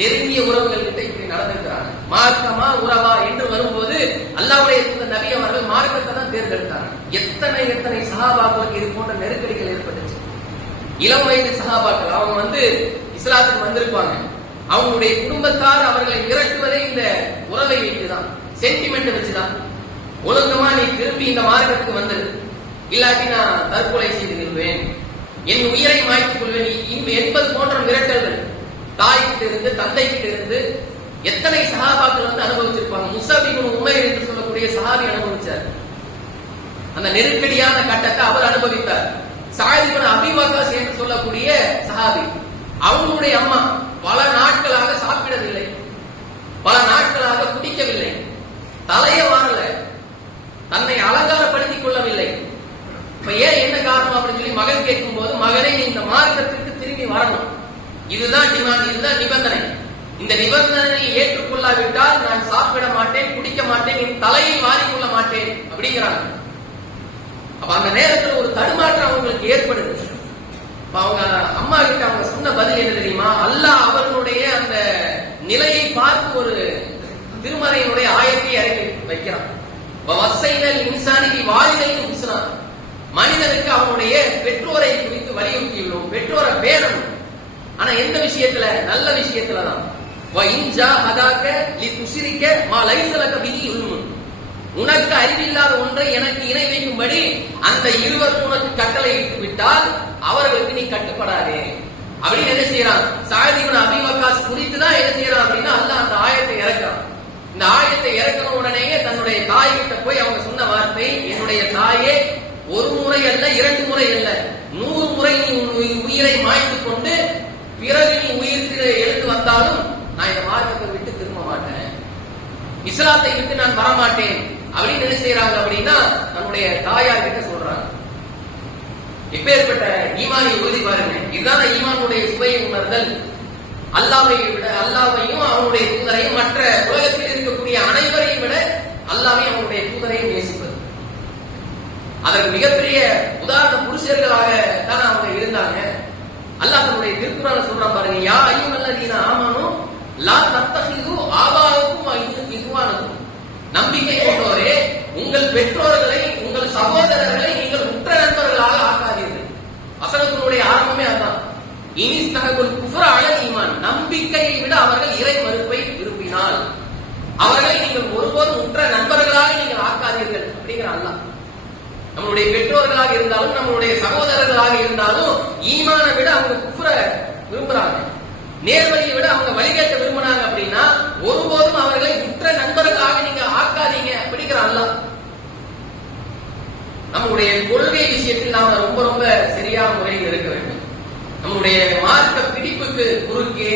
நெருங்கிய உறவுகள் கிட்ட இப்படி நடந்திருக்கிறாங்க. மார்க்கமா உறவா என்று வரும்போது அல்லாஹ்வுடைய தூதர் நபி அவர்கள் மார்க்கத்தை தான் தேர்ந்தெடுத்தாங்க. எத்தனை சஹாபாக்களுக்கு இது போன்ற நெருக்கடிகள் ஏற்பட்டுச்சு. இளம் வயது சஹாபாக்கள் அவங்க இஸ்லாத்துக்கு வந்திருப்பாங்க. அவங்களுடைய குடும்பத்தார் அவர்களை விரட்டுவதே இந்த உறவை வைத்துதான், சென்டிமெண்ட் வச்சுதான். ஒழுங்கமா நீ திரும்பி இந்த மார்க்கத்துக்கு வந்தது, இல்லாட்டி நான் தற்கொலை செய்து கொள்வேன், என் உயிரை மாய்த்துக் கொள்வேன் என்பது போன்ற மிரட்டல்கள் தாய்கிட்ட இருந்து தந்தை கிட்ட இருந்து எத்தனை சஹாபாக்கள் அனுபவிச்சிருப்பாங்க. முஸஅப் இப்னு உமைர் என்று சொல்லக்கூடிய சஹாபி அனுபவிச்சார். அந்த நெருக்கடியான கட்டத்தை அவர் அனுபவித்தார். ஸஅத் இப்னு அபீ வக்காஸ் என்று சொல்லக்கூடிய சஹாபி, அவங்களுடைய அம்மா பல நாட்களாக சாப்பிடவில்லை, பல நாட்களாக குடிக்கவில்லை, தலைய வாரல, தன்னை அலங்காரப்படுத்திக் கொள்ளவில்லை. இப்ப ஏன் என்ன காரணம் அப்படின்னு சொல்லி மகன் கேட்கும் போது, மகனை நீ இந்த மார்க்கத்திற்கு திரும்பி வரணும், இதுதான் டிமாண்ட், இதுதான் நிபந்தனை. இந்த நிபந்தனையை ஏற்றுக்கொள்ளாவிட்டால் நான் சாப்பிட மாட்டேன், குடிக்க மாட்டேன், என் தலையை வாரிக்கொள்ள மாட்டேன் அப்படிங்கிறாங்க. அப்ப அந்த நேரத்தில் ஒரு தடுமாற்றம் அவங்களுக்கு ஏற்படுது. அவங்க அம்மா கிட்ட அவங்க சொன்ன பதில் என்ன தெரியுமா? அல்லாஹ் அவர்களுடைய அந்த நிலையை பார்த்து ஒரு திருமறையினுடைய ஆயத்தை இறக்கி வைக்கிறான். வஸைனல் இன்சானி வாலிதைஹி ஹுஸ்னா, மனிதனுக்கு அவனுடைய பெற்றோரை குறித்து வலியுறுத்தியுள்ளோம், பெற்றோரை பேணணும். ஆனா எந்த விஷயத்துல? நல்ல விஷயத்துல தான். வ இன் ஜாஹதாக லிதுஷ்ரிக மா லைஸ லக பிஹி இல்முன், உனக்கு அறிவில்லாத ஒன்றை எனக்கு இணை வைக்கும்படி அந்த இருவர் உனக்கு கட்டளையிட்டு விட்டால் அவர்களுக்கு நீ கட்டுப்படாதே அப்படின்னு என்ன செய்யறான்? ஸஅத் இப்னு அபீ வக்காஸ் குறித்து தான் என்ன செய்யறான் அப்படின்னா அல்லாஹ் அந்த ஆயத்தை இறக்குறான். இந்த ஆயத்தை இறக்கின உடனேயே தன்னுடைய தாய் கிட்ட போய் அவங்க சொன்ன வார்த்தை, என்னுடைய தாயே, ஒரு முறை அல்ல, 2 முறை அல்ல, 100 முறை நீ உயிரை மாய்த்து கொண்டு பிறகு நீ உயிர்த்து எழுந்து வந்தாலும் நான் இந்த மார்க்கத்தை விட்டு திரும்ப மாட்டேன், இஸ்லாத்தை விட்டு நான் வரமாட்டேன் அப்படின்னு என்ன செய்யறாங்க அப்படின்னா தன்னுடைய தாயார் கிட்ட சொல்றாங்க. எப்பேற்பட்ட ஈமானை உறுதி பாருங்க. இதுதான் ஈமானுடைய சுவையை உணர்தல். அல்லாஹ்வையும் அவனுடைய தூதரையும் மற்ற உலகத்தில் இருக்கக்கூடிய அனைவரையும் விட அல்லாஹ்வையும் அவனுடைய தூதரையும் நேசிப்பது. அதற்கு மிகப்பெரிய உதாரண புருஷர்களாக தான் அவங்க இருந்தாங்க. அல்லாஹ் தன்னுடைய திருக்குறான்ல சொல்றான் பாருங்க, யா அய்யுஹல்லதீன ஆமனு லா தத்தஹிது ஆபாஅக்கும் இஹ்வானக்கும். நம்பிக்கை கொண்டோரே, உங்கள் பெற்றோர்களை உங்கள் சகோதரர்களை நீங்கள் உற்ற நண்பர்களாக ஆக்காதீர்கள். வசனத்தினுடைய ஆரம்பமே அதுதான். இனிஸ்தககுல் குஃப்ர அலல் ஈமான். நம்பிக்கையை விட அவர்கள் இறை மறுப்பை விரும்பினால் அவர்களை நீங்கள் ஒருபோதும் உற்ற நண்பர்களாக நீங்கள் ஆக்காதீர்கள் அப்படிங்கிற அல்லாஹ். நம்மளுடைய பெற்றோர்களாக இருந்தாலும் நம்மளுடைய சகோதரர்களாக இருந்தாலும் ஈமானை விட அவங்க குஃப்ர விரும்புறாங்க, நேர்வழியை விட அவங்க வழிகேட்ட விரும்பினாங்க அப்படின்னா ஒருபோதும் அவர்களை உற்ற நண்பர்களாக நீங்க ஆக்காதீங்க அப்படிங்கிற அல்லாஹ். நம்முடைய கொள்கை விஷயத்தில் நாம ரொம்ப ரொம்ப சரியான முறையில் இருக்க வேண்டும். நம்முடைய மார்க்க பிடிப்புக்கு குறுக்கே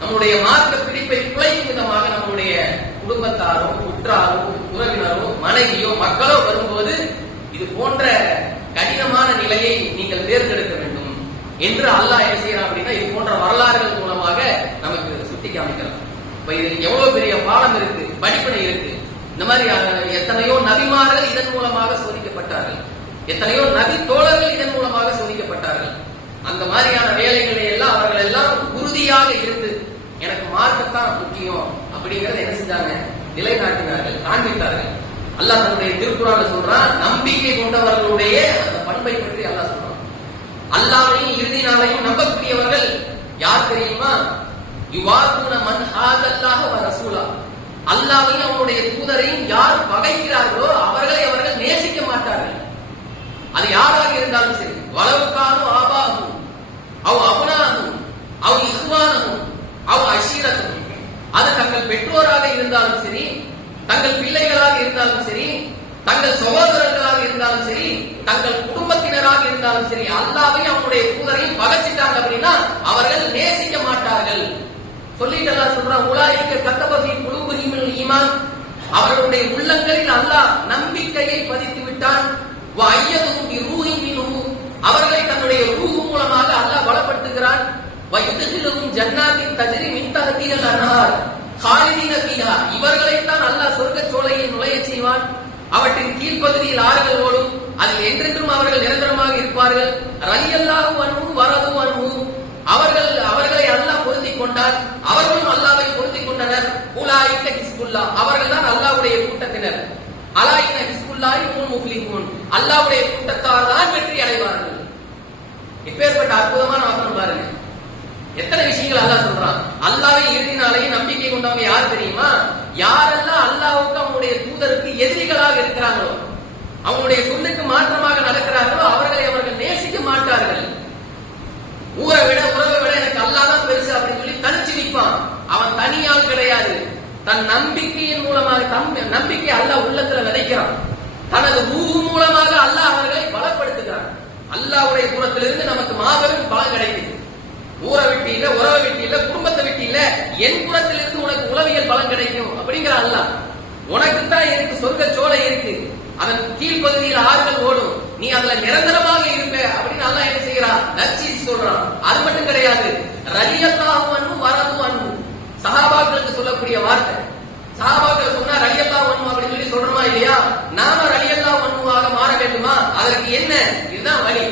நம்முடைய மார்க்க பிடிப்பை குலைக்கும் விதமாக நம்முடைய குடும்பத்தாரோ உற்றாரோ உறவினரோ மனைவியோ மக்களோ வரும்போது இது போன்ற கடினமான நிலையை நீங்கள் தேர்ந்தெடுக்க வேண்டும் என்று அல்லாஹ் என்ன செய்யறான் அப்படின்னா இது போன்ற வரலாறுகள் மூலமாக நமக்கு சுட்டி காமிக்கலாம். இப்ப இது எவ்வளவு பெரிய பாடம் இருக்கு, படிப்பினை இருக்கு. இந்த மாதிரி எத்தனையோ நபிமார்கள் இதன் மூலமாக சோதிக்கப்பட்டார்கள், எத்தனையோ நபி தோழர்கள் இதன் மூலமாக சோதிக்கப்பட்டார்கள். அந்த மாதிரியான வேலைகளை எல்லாம் அவர்கள் எல்லாம் உறுதியாக இருந்து எனக்கு மார்க்கத்தான் முக்கியம் அப்படிங்கறத என்ன செஞ்சாங்க, நிலைநாட்டினார்கள், காண்பித்தார்கள். அல்லாஹ் தன்னுடைய திருக்குறான்ல சொல்றான், நம்பிக்கை கொண்டவர்களுடைய அந்த பண்பை பற்றி அல்லாஹ் சொல்றான். அல்லாஹ்வையும் இறுதி நாளையும் நம்பக்கூடியவர்கள் யார் தெரியுமா? யுவாதுன மன் ஹாதல்லாஹ வ ரசூலா. அல்லாஹ்வையும் அவனுடைய தூதரையும் யார் பகைக்கிறார்களோ அவர்களை அவர்கள் நேசிக்க மாட்டார்கள். அது யாராக இருந்தாலும் சரி, வலவுக்கானும் ஆபாகும் அவ் அபுனாகும் அவ் இஹ்வானும் அவ் அஷீரத்தும். அது தங்கள் பெற்றோராக இருந்தாலும் சரி, தங்கள் பிள்ளைகளாக இருந்தாலும் சரி, தங்கள் சகோதரர்களாக இருந்தாலும் சரி, தங்கள் குடும்பத்தினராக இருந்தாலும் சரி, அல்லாஹ்வையும் அவனுடைய தூதரையும் பகைச்சிட்டாங்க அப்படின்னா அவர்கள் நேசிக்க மாட்டார்கள். சொல்லிட்டு அல்லாஹ் சொல்றான், உலாயிக்க கத்தப ஃபீ குலூபிஹிமில் ஈமான். அவர்களுடைய உள்ளங்களில் அல்லாஹ் நம்பிக்கையை பதித்து விட்டான். வ அய்யதுஹும் பி ரூஹின் மின்ஹு. அவர்களை தன்னுடைய ரூஹ் மூலமாக அல்லாஹ் பலப்படுத்துகிறான். வ யுத்ஹிலுஹும் ஜன்னாத்தின் தஜ்ரி மின் தஹ்திஹல் அன்ஹார் காலிதீன ஃபீஹா. இவர்களைத்தான் அல்லாஹ் சொர்க்கச் சோலையில் நுழையச் செய்வான். அவற்றின் கீழ்ப்பகுதியில் ஆறுகள் ஓடும், அதில் என்றென்றும் அவர்கள் நிரந்தரமாக இருப்பார்கள். ரலியல்லாஹு அன்ஹு வரது அன்ஹு. அவர்களை அல்லாஹ் பொருந்திக் கொண்டார், அவர்களும் அல்லாஹ்வை பொருந்திக் கொண்டனர். உலாயிக்க ஹிஸ்புல்லாஹ். அவர்கள் தான் அல்லாஹ்வுடைய கூட்டத்தினர். அலா இன்ன ஹிஸ்புல்லாஹி ஹுமுல் முஃப்லிஹூன். அல்லாஹ்வுடைய கூட்டத்தார் தான் வெற்றி அடைவார்கள். இப்பேற்பட்ட அற்புதமான வசனம் பாருங்க. எத்தனை விஷயங்கள் அல்லாஹ் சொல்றான். அல்லாஹ்வை இறுதி நாளையும் நம்பிக்கை கொண்டவங்க யார் தெரியுமா? யாரெல்லாம் அல்லாஹ்வுக்கு அவனுடைய தூதருக்கு எதிரிகளாக இருக்கிறாங்களோ, அவனுடைய சொல்லுக்கு மாற்றமாக நடக்கிறார்களோ அவர்களை அவர்கள் நேசிக்க மாட்டார்கள். ஊரை விட உறவை விட எனக்கு அல்லாஹ் தான் பெருசு அப்படின்னு சொல்லி தனிச்சு நிற்பான். அவன் தனியால் கிடையாது, தன் நம்பிக்கையின் மூலமாக நம்பிக்கை அல்லாஹ் உள்ளத்துல விதைக்கிறான். தனது ரூஹ் மூலமாக அல்லாஹ் அவர்களை பலப்படுத்துகிறான். அல்லாஹ்வுடைய புறத்திலிருந்து நமக்கு மாபெரும் பலம் கிடைக்குது. ஊரை விட்டு இல்ல, உறவை விட்டு இல்ல, குடும்பத்தை விட்டு இல்ல, என் புறத்திலிருந்து உனக்கு உளவியல் பலம் கிடைக்கும் அப்படிங்கிற அல்லாஹ். உனக்கு தான் இருக்கு சொர்க்க சோலை இருக்கு, அதன் கீழ்ப்பகுதியில் ஆறுகள் ஓடும், நீ அதுல நிரந்தரமாக இருப்ப அப்படின்னு அல்லாஹ் என்ன செய்யறான், நற்செய்தி சொல்றான். அது மட்டும் கிடையாது, ரலியல்லாஹு அன்ஹு வரது அன்ஹு. சஹாபாக்களுக்கு சொல்லக்கூடிய வார்த்தை. சஹாபாக்கள் சொன்னா ரலியல்லாஹு அன்ஹு அப்படின்னு சொல்லி சொல்றோமா இல்லையா? நாம ரலியல்லாஹு அன்ஹுவாக மாற வேண்டுமா? அதற்கு என்ன, இதுதான் வழி.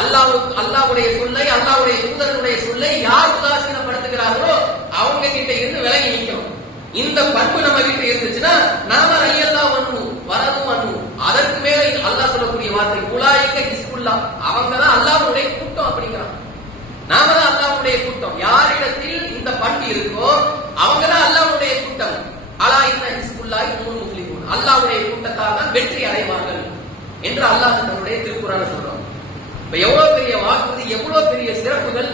அல்லாஹ்வுடைய சொல்லை, அல்லாஹ்வுடைய தூதருடைய சொல்லை யார் உதாசீனப்படுத்துகிறார்களோ அவங்க கிட்ட இருந்து விலகி நிற்கணும். இந்த பண்பு நம்ம கிட்ட இருந்துச்சுன்னா நாம ரலியல்லாஹு அன்ஹு வரது அன்ஹு. அதற்கு மேல அல்லாஹ் சொல்லக்கூடிய வார்த்தை உலாயிக்க ஹிஸ்புல்லாஹ். அவங்க தான் அல்லாஹ்வுடைய கூட்டம் அப்படிங்கிறான். நாம தான் அல்லாஹ்வுடைய கூட்டம். யாரிடத்தில் இந்த பண்பு இருக்கோ அவங்க தான் அல்லாஹ்வுடைய கூட்டம். அலா இன்ன ஹிஸ்புல்லாஹி ஹுமுல் முஃப்லிஹூன். அல்லாஹ்வுடைய கூட்டத்தால் தான் வெற்றி அடைவார்கள் என்று அல்லாஹ் தன்னுடைய திருக்குறான்ல சொல்றான். இப்ப எவ்வளவு பெரிய வாக்குறுதி, எவ்வளவு பெரிய சிறப்புகள்.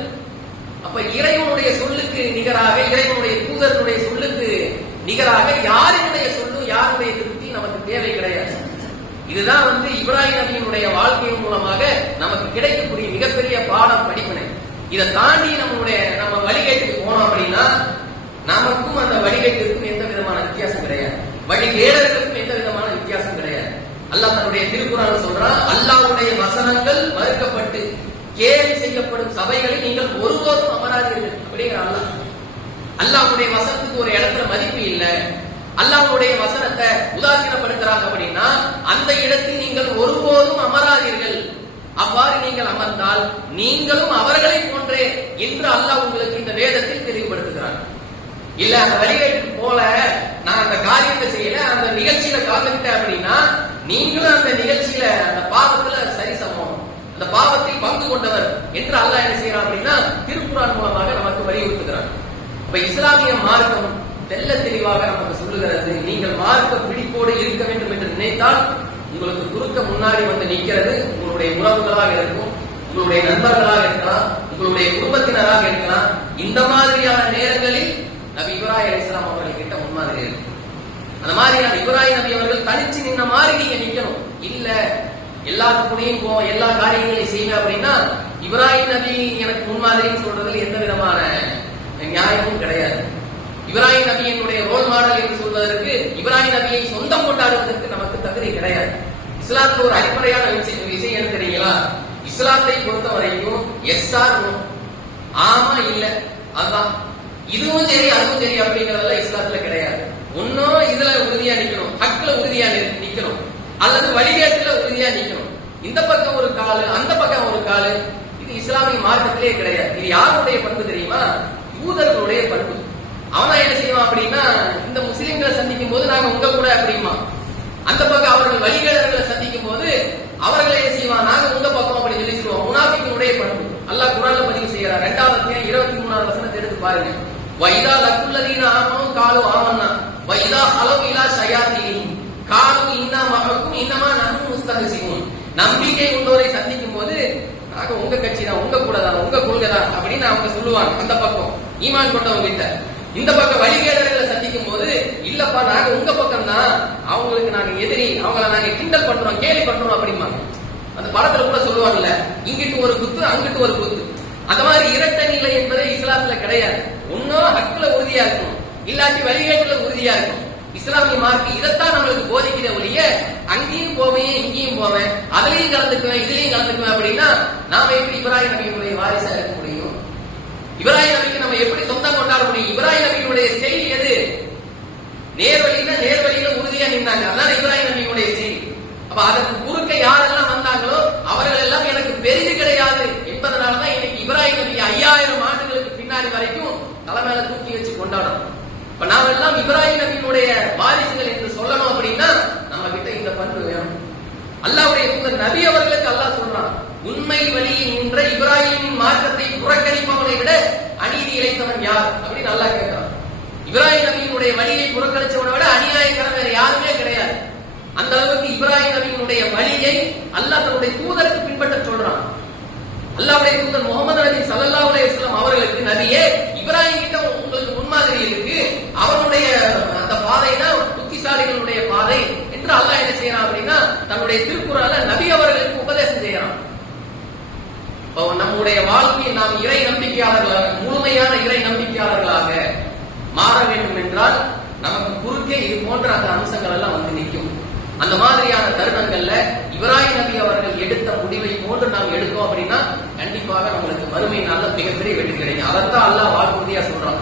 அப்ப இறைவனுடைய சொல்லுக்கு நிகராக, இறைவனுடைய தூதருடைய சொல்லுக்கு நிகராக யாருடைய சொல்லும் யாருடைய திருப்தி நமக்கு தேவை கிடையாது. இதுதான் இப்ராஹிம் நபியினுடைய வாழ்க்கையின் மூலமாக நமக்கு கிடைக்கக்கூடிய மிகப்பெரிய பாடம், படிப்பினை. இதை தாண்டி நம்ம வழிகேட்டுக்கு போனோம் அப்படின்னா நமக்கும் அந்த வழிகேட்டிற்கும் எந்த விதமான வித்தியாசம் கிடையாது, வழிகேடர்களுக்கும் எந்த விதமான வித்தியாசம் கிடையாது. அல்லாஹ் தன்னுடைய திருக்குறான்ல சொல்றான், அல்லாஹ்வுடைய வசனங்கள் மறுக்கப்பட்டு கேலி செய்யப்படும் சபைகளில் நீங்கள் ஒருபோதும் அமராதீர்கள் அப்படிங்கிற அல்லாஹ். அல்லாஹ்வுடைய வசனத்துக்கு ஒரு இடத்துல மதிப்பு இல்லை, அல்லாஹ்வுடைய வசனத்தை உதாசீனப்படுத்துறாங்க அப்படின்னா அந்த இடத்தில் நீங்கள் ஒருபோதும் அமராதீர்கள். அவ்வாறு நீங்கள் அமர்ந்தால் நீங்களும் அவர்களை போன்றே என்று அல்லாஹ் உங்களுக்கு இந்த வேதத்தில் தெளிவுபடுத்துகிறார். இல்ல அந்த வழிகேட்டுக்கு போல நான் அந்த காரியத்தை செய்யல, அந்த நிகழ்ச்சியில கலந்துக்கிட்டேன் அப்படின்னா நீங்களும் அந்த நிகழ்ச்சியில அந்த பாவத்துல சரிசமம், அந்த பாவத்தில் பங்கு கொண்டவர் என்று அல்லாஹ் என்ன செய்யறான் அப்படின்னா திருக்குர்ஆன் மூலமாக நமக்கு வலியுறுத்துகிறார். அப்ப இஸ்லாமிய மார்க்கம் தெல்ல தெளிவாக நமக்கு சொல்லுகிறது, நீங்கள் மார்க்க பிடிப்போடு இருக்க வேண்டும் என்று நினைத்தால் உங்களுக்கு குறுக்க முன்னாடி வந்து நிற்கிறது உங்களுடைய உறவுகளாக இருக்கும், உங்களுடைய நண்பர்களாக இருக்கலாம், உங்களுடைய குடும்பத்தினராக இருக்கலாம். இந்த மாதிரியான நேரங்களில் நபி இப்ராஹிம் அலைஹிஸ்ஸலாம் அவர்கள் கிட்ட முன்மாதிரி இருக்கு. அந்த மாதிரியான இப்ராஹிம் நபி அவர்கள் தனிச்சு நின்ன மாதிரி நீங்க நிக்கணும். இல்ல எல்லா துணையும் போ, எல்லா காரியங்களையும் செய்யுங்க அப்படின்னா இப்ராஹிம் நபி எனக்கு முன்மாதிரின்னு சொல்றதுல எந்த விதமான நியாயமும் கிடையாது. இப்ராஹிம் நபியினுடைய ரோல் மாடல் என்று சொல்வதற்கு இப்ராஹிம் நபியை சொந்தம் கொண்டாடுவதற்கு நமக்கு தகுதி கிடையாது. இஸ்லாத்துல ஒரு அடிப்படையான விஷயம் என்ன தெரியுங்களா? இஸ்லாத்தை பொறுத்த வரைக்கும் எஸ் ஆர் நோ, ஆமா இல்ல, அதுதான். இதுவும் சரி அதுவும் சரி அப்படிங்கறதெல்லாம் இஸ்லாத்துல கிடையாது. ஒன்னும் இதுல உறுதியா நிக்கணும், ஹக்ல உறுதியா நிக்கணும், அல்லது வழிகேட்டுல உறுதியா நிக்கணும். இந்த பக்கம் ஒரு காலு, அந்த பக்கம் ஒரு காலு, இது இஸ்லாமிய மார்க்கத்திலே கிடையாது. இது யாருடைய பண்பு தெரியுமா? யூதர்களுடைய பண்பு. அவன் என்ன செய்வான் அப்படின்னா இந்த முஸ்லிம்களை சந்திக்கும் போது நாங்க உங்க கூட அப்படிமா, அந்த பக்கம் அவர்கள் வழிகேடர்களை சந்திக்கும் போது அவர்களை என்ன செய்வான், நாங்க உங்க பக்கம் அப்படின்னு சொல்லி சொல்லுவோம். முனாஃபிக்குடைய பண்பு அல்லாஹ் குர்ஆன்ல பதிவு செய்யறார். 2வது அத்தியாயம் 23வது வசனத்தை எடுத்து பாருங்க. வைதா லக்குல்லதீன ஆமனு காலு ஆமன்னா வைதா ஹலவு இலா ஷயாத்தீன் காலு இன்னா மஅக்கும் இன்னமா நஹ்னு முஸ்தஹ்சிஊன். நம்பிக்கை கொண்டோரை சந்திக்கும் போது நாங்க உங்க கட்சி தான், உங்க கூட தான், உங்க கொள்கை தான் அப்படின்னு அவங்க சொல்லுவாங்க. அந்த பக்கம் ஈமான் கொண்டவங்க கிட்ட. இந்த பக்கம் வழிகேடர்களை சந்திக்கும் போது இல்லப்பா நாங்க உங்க பக்கம் தான், அவங்களுக்கு நாங்க எதிரி, அவங்கள நாங்க கிண்டல் பண்றோம், கேலி பண்றோம் அப்படிம்பாங்க. அந்த படத்துல கூட சொல்லுவாங்கல்ல, இங்கிட்டு ஒரு குத்து அங்கிட்டு ஒரு குத்து. அந்த மாதிரி இரட்டை நிலை என்பது இஸ்லாத்துல கிடையாது. ஒன்னும் ஹக்ல உறுதியா இருக்கும், இல்லாட்டி வழிகேட்டுல உறுதியா இருக்கும். இஸ்லாமிய மார்க்கு இதைத்தான் நம்மளுக்கு போதிக்கிற ஒழிய அங்கேயும் போவேன் இங்கேயும் போவேன், அதுலயும் கலந்துக்குவேன் இதுலயும் கலந்துக்குவேன் அப்படின்னா நாம எப்படி இப்ராஹிம் நபியினுடைய வாரிசா இருக்க முடியும்? இப்ராஹிம் நபிக்கு நம்ம எப்படி சொந்தம் கொண்டாட முடியும்? இப்ராஹிம் நபியினுடைய செய்தி எது? நேர்வழியில உறுதியா நின்னாங்க, அதான் இப்ராஹிம் நபியினுடைய செய்தி. அப்ப அதற்கு குறுக்க யாரெல்லாம் வந்தாங்களோ அவர்கள் எல்லாம் எனக்கு பெரிது கிடையாது என்பதனாலதான் இன்னைக்கு இப்ராஹிம் நபி 5000 ஆண்டுகளுக்கு பின்னாடி வரைக்கும் தலைமையில தூக்கி வச்சு கொண்டாடணும். இப்ப நாம எல்லாம் இப்ராஹிம் நபியினுடைய வாரிசுகள் என்று சொல்லணும் அப்படின்னா நம்ம கிட்ட இந்த பண்பு வேணும். அல்லாஹ்வுடைய தூதர் நபி அவர்களுக்கு அல்லாஹ் சொல்றான், உண்மை வழியில் நின்ற இப்ராஹிமின் மார்க்கத்தை புறக்கணிப்பவனை விட அநீதி இழைத்தவன் யார் அப்படின்னு அல்லாஹ் கேட்கிறான். இப்ராஹிம் நபியினுடைய வழியை புறக்கணிச்சவனை விட அநியாயக்காரன் வேற யாருமே கிடையாது. அந்த அளவுக்கு இப்ராஹிம் நபியினுடைய வழியை அல்லாஹ் தன்னுடைய தூதருக்கு பின்பற்ற சொல்றான். அல்லாஹ்வுடைய தூதர் முகமது நபி ஸல்லல்லாஹு அலைஹி வஸல்லம் அவர்களுக்கு, நபியே இப்ராஹிம் கிட்ட உங்களுக்கு முன்மாதிரி இருக்கு, அவருடைய அந்த பாதை தான் புத்திசாலிகளுடைய பாதை என்று அல்லாஹ் என்ன செய்யறான் அப்படின்னா தன்னுடைய திருக்குர்ஆன்ல நபி அவர்களுக்கு உபதேசம் செய்யறான். நம்முடைய வாழ்க்கையில் நாம் இறை நம்பிக்கையாளர்களாக, முழுமையான இறை நம்பிக்கையாளர்களாக மாற வேண்டும் என்றால் நமக்கு குறுக்கே இது போன்ற அந்த அம்சங்கள் எல்லாம் வந்து நிற்கும். அந்த மாதிரியான தருணங்கள்ல இப்ராஹிம் நபி அவர்கள் எடுத்த முடிவை போன்று நாம் எடுத்தோம் அப்படின்னா கண்டிப்பாக நம்மளுக்கு வறுமை நல்ல மிகப்பெரிய வெற்றி கிடைக்கும். அதைத்தான் அல்லாஹ் வாக்குறுதியா சொல்றான்.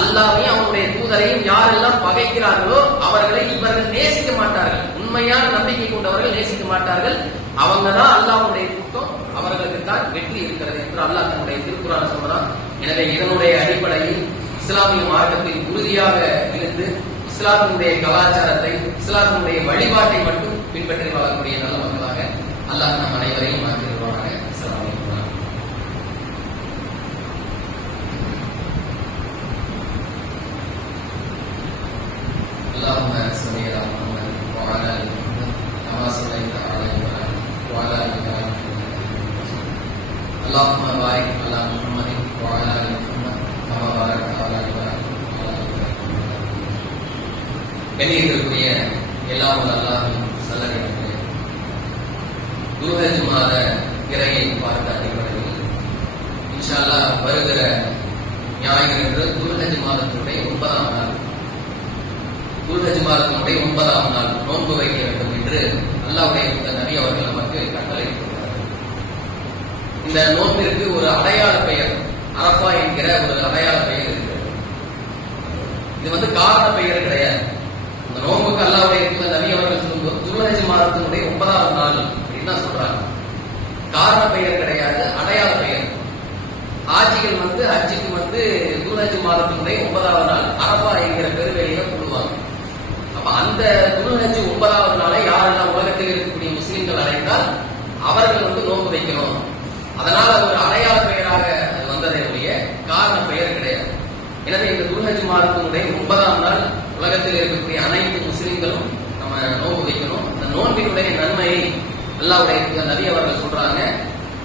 அல்லாஹ்வையும் அவனுடைய தூதரையும் யாரெல்லாம் பகைக்கிறார்களோ அவர்களை இவர்கள் நேசிக்க மாட்டார்கள். உண்மையான நம்பிக்கை கொண்டவர்கள் நேசிக்க மாட்டார்கள். அவங்க தான் அல்லாஹ்வுடைய கூட்டம், அவர்களுக்கு தான் வெற்றி இருக்கிறது என்று அல்லாஹ் தன்னுடைய திருக்குர்ஆன்ல சொல்றான். எனவே இதனுடைய அடிப்படையில் இஸ்லாமிய மார்க்கத்தில் உறுதியாக இருந்து இஸ்லாமினுடைய கலாச்சாரத்தை, இஸ்லாமினுடைய வழிபாட்டை மட்டும் பின்பற்றி வாழக்கூடிய நல்ல மக்களாக அல்லாஹ் நம் அனைவரையும் மாற்றிடுவாங்க. அஸ்ஸலாமு அலைக்கும். அல்லாஹும்ம ஸல்லி அலா முஹம்மத் வ அலா ஆலி முஹம்மத் கமா ஸல்லைத அலா இப்ராஹிம் வ அலா ஆலி இப்ராஹிம் அல்லாஹும்ம பாரிக் அலா முஹம்மத் வ அலா ஆலி முஹம்மத் கமா பாரக்த அலா இப்ராஹிம். கண்ணியத்திற்குரிய எல்லாம் அல்லாஹ்வின் நல்லடியார்களே, துல்ஹஜ் மாத பிறையை பார்த்த அடிப்படையில் இன்ஷா அல்லாஹ் வருகிற ஞாயிறு துல்ஹஜ் மாதத்தினுடைய 9ஆம் நாள், துல்ஹஜ் மாதத்தினுடைய 9ஆம் நாள் நோன்பு வைக்க வேண்டும் என்று அல்லாஹ்வுடைய நபி அவர்கள் நமக்கு கட்டளையிட்டுள்ளார்கள். இந்த நோன்பிற்கு ஒரு அடையாள பெயர், அரஃபா என்கிற ஒரு அடையாள பெயர் இருக்கிறது. இது காரண பெயர் கிடையாது. இந்த நோன்புக்கு அல்லாஹ்வுடைய நபி அவர்கள் சொல்லும்போது துல்ஹஜ் மாதத்தினுடைய 9வது நாள் அப்படின்னு தான் சொல்றாங்க. காரண பெயர் கிடையாது, அடையாள பெயர். ஆட்சிகள் ஹஜ்ஜுக்கு துல்ஹஜ் மாதத்தினுடைய 9வது நாள் அரஃபா என்கிற பெருவெளியில கூடுவாங்க. அப்ப அந்த துல்ஹஜ் 9வது நாளை யாரெல்லாம் உலகத்தில் இருக்கக்கூடிய முஸ்லிம்கள் அடைந்தால் அவர்கள் நோன்பு வைக்கணும். அதனால ஒரு அடையாள பெயராக அது வந்ததை ஒழிய காரண பெயர் கிடையாது. எனவே இந்த துல்ஹஜ் மாதத்தினுடைய 9ஆம் நாள் உலகத்தில் இருக்கக்கூடிய அனைத்து முஸ்லிம்களும் நம்ம நோன்பு வைக்கணும். இந்த நோன்பினுடைய நன்மையை அல்லாஹ்வுடைய நபி அவர்கள் சொல்றாங்க.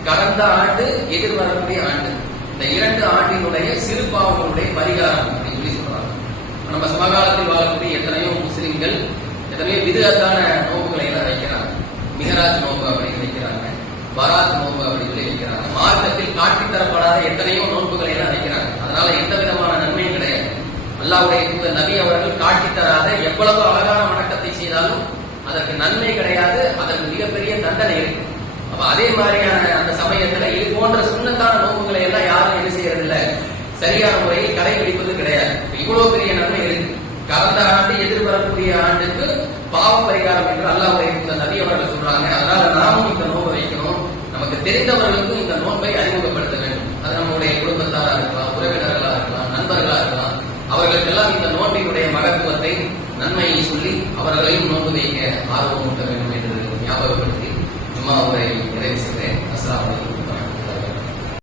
கடந்த ஆண்டு, எதிர்வரக்கூடிய ஆண்டு, இந்த 2 ஆண்டினுடைய சிறு பாவங்களுடைய பரிகாரம் அப்படின்னு சொல்லி சொல்றாங்க. நம்ம சமகாலத்தில் வாழக்கூடிய எத்தனையோ முஸ்லிம்கள் எத்தனையோ விதத்தான நோன்புகளை எல்லாம் வைக்கிறாங்க. மிஹராஜ் நோன்பு அப்படின்னு வைக்கிறாங்க, பராத் நோன்பு அப்படின்னு சொல்லி வைக்கிறாங்க. மார்க்கத்தில் காட்டித்தரப்படாத எத்தனையோ நோன்புகளை எல்லாம் வைக்கிறாங்க. அதனால எந்த விதமான நன்மையும் கிடையாது. அல்லாஹ்வுடைய நபி அவர்கள் காட்டித்தராத எவ்வளவு அழகான வணக்கத்தை செய்தாலும் அதற்கு நன்மை கிடையாது, அதற்கு மிகப்பெரிய தண்டனை இருக்கு. அப்ப அதே மாதிரியான அந்த சமயத்துல இது போன்ற சுண்ணத்தான நோன்புகளை எல்லாம் யாரும் என்ன செய்யறது இல்ல, சரியான முறையில் கடைபிடிப்பது கிடையாது. இவ்வளவு பெரிய நன்மை இருக்கு. கடந்த ஆண்டு, எதிர்வரக்கூடிய ஆண்டுக்கு பாவ பரிகாரம் என்று அல்லாஹ்வுடைய நபி அவர்கள் சொல்றாங்க. அதனால நாமும் இந்த நோன்பை வைக்கணும். நமக்கு தெரிந்தவர்களுக்கும் இந்த நோன்பை அறிமுகப்படுத்த வேண்டும். அது நம்முடைய குடும்பத்தாரா இருக்கலாம், உறவினர்களா இருக்கலாம், நண்பர்களா இருக்கலாம். அவர்களுக்கெல்லாம் இந்த நோன்பினுடைய மகத்துவத்தை, நன்மையை சொல்லி அவர்களையும் நோன்பு வைக்க ஆர்வம் ஊட்ட வேண்டும் என்று ஞாபகப்படுத்தி ஜும்மாவுடைய